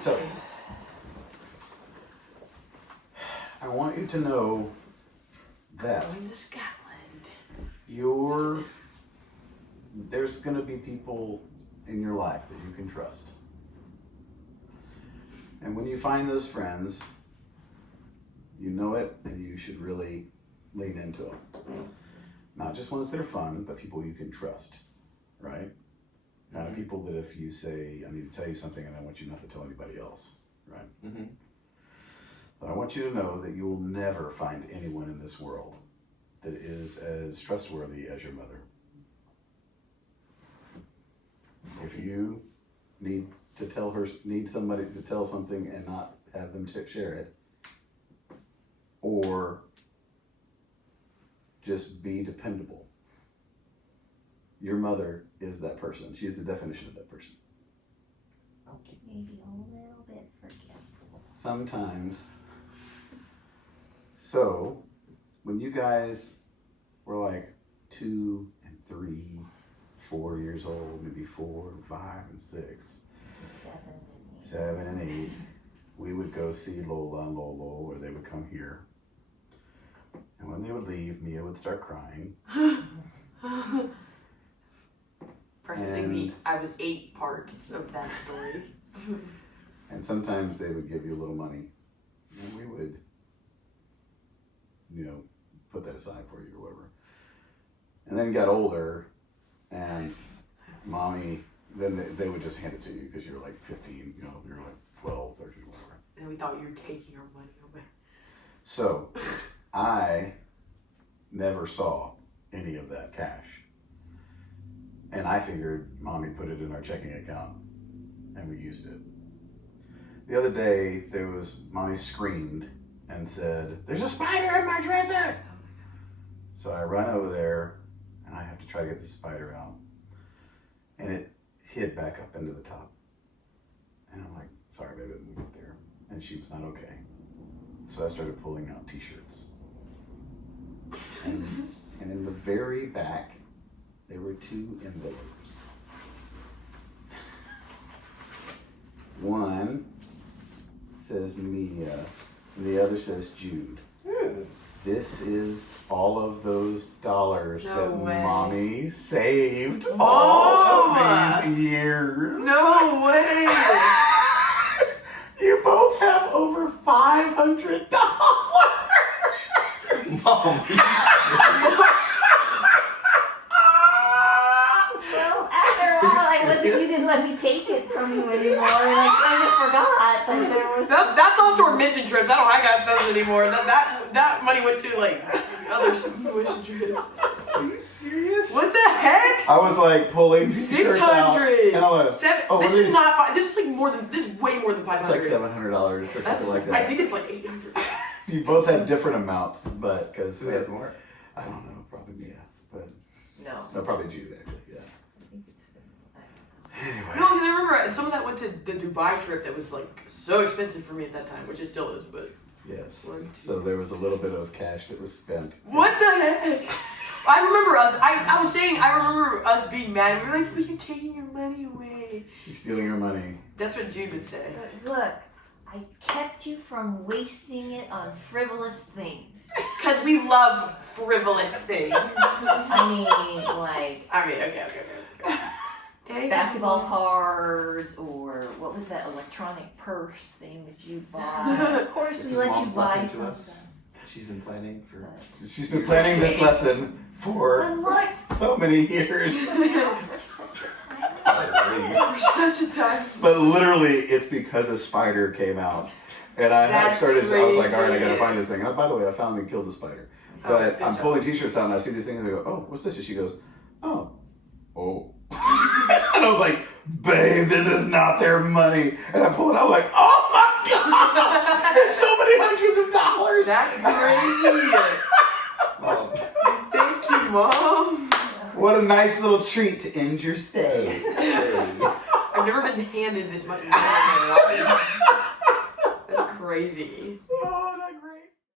So, I want you to know that Going to Scotland. there's going to be people in your life that you can trust. And when you find those friends, you know it, and you should really lean into them. Not just ones that are fun, but people you can trust, right? Not people that if you say, I need to tell you something and I want you not to tell anybody else, right? Mm-hmm. But I want you to know that you will never find anyone in this world that is as trustworthy as your mother. If you need somebody to tell something and not have them share it, or just be dependable, your mother is that person. She's the definition of that person. Okay, maybe a little bit forgetful. Sometimes. So, when you guys were like 2 and 3, 4 years old, maybe 4 and 5 and 6, 7 and 8, we would go see Lola and Lolo, or they would come here. And when they would leave, Mia would start crying. Prefacing the I was 8 part of that story. And sometimes they would give you a little money, and we would, put that aside for you or whatever. And then got older, and mommy, then they would just hand it to you because you were like 15, you were like 12, 13, whatever. And we thought you were taking our money away. So, I never saw any of that cash. And I figured mommy put it in our checking account, and we used it. The other day, mommy screamed and said, "There's a spider in my dresser!" So I run over there, and I have to try to get the spider out. And it hid back up into the top. And I'm like, "Sorry, baby, it moved up there." And she was not okay. So I started pulling out t-shirts. And in the very back, there were 2 envelopes. One says Mia, and the other says Jude. This is all of those dollars that mommy saved all of these years. No way! You both have over $500. Mom. Well, after a while, you didn't let me take it from you anymore, and I kind of forgot that there was. That's all toward mission trips. I got those anymore. That money went to like other mission trips. Are you serious? What the heck? I was like pulling t-shirts out. 600. And I was, This is not. This is like more than. This is way more than 500. It's like $700 or something like that. I think it's like 800. You both had different amounts, but because Who has more? I don't know, probably Mia, but No. probably Jude actually. Yeah. Anyway. No, because I remember some of that went to the Dubai trip that was like so expensive for me at that time, which it still is, but. Yes. 1, 2. So there was a little bit of cash that was spent. What the heck? I remember us. I was saying. I remember us being mad. We were like, "Are you taking your money away?" You're stealing your money. That's what Jude would say. But look, I kept you from wasting it on frivolous things. Because we love frivolous things. I mean, Okay. Thank basketball you. cards, or what was that electronic purse thing that you bought? Of course, This we is let you Mom's buy lesson to us. something. She's been planning for. She's been planning this lesson for And look, so many years. for such a time. For such a time. But literally, it's because a spider came out. And I That's I was like, all right, I crazy. gotta find this thing. And by the way, I found and killed the spider. Oh, But good I'm job. pulling t-shirts out and I see these things and I go, "Oh, what's this?" And she goes, "Oh. And I was like, "Babe, this is not their money." And I pull it out, I'm like, "Oh my gosh, it's so many hundreds of dollars." That's crazy. Mom. Thank you, Mom. What a nice little treat to end your stay. I've never been handed this much money in my life. That's crazy.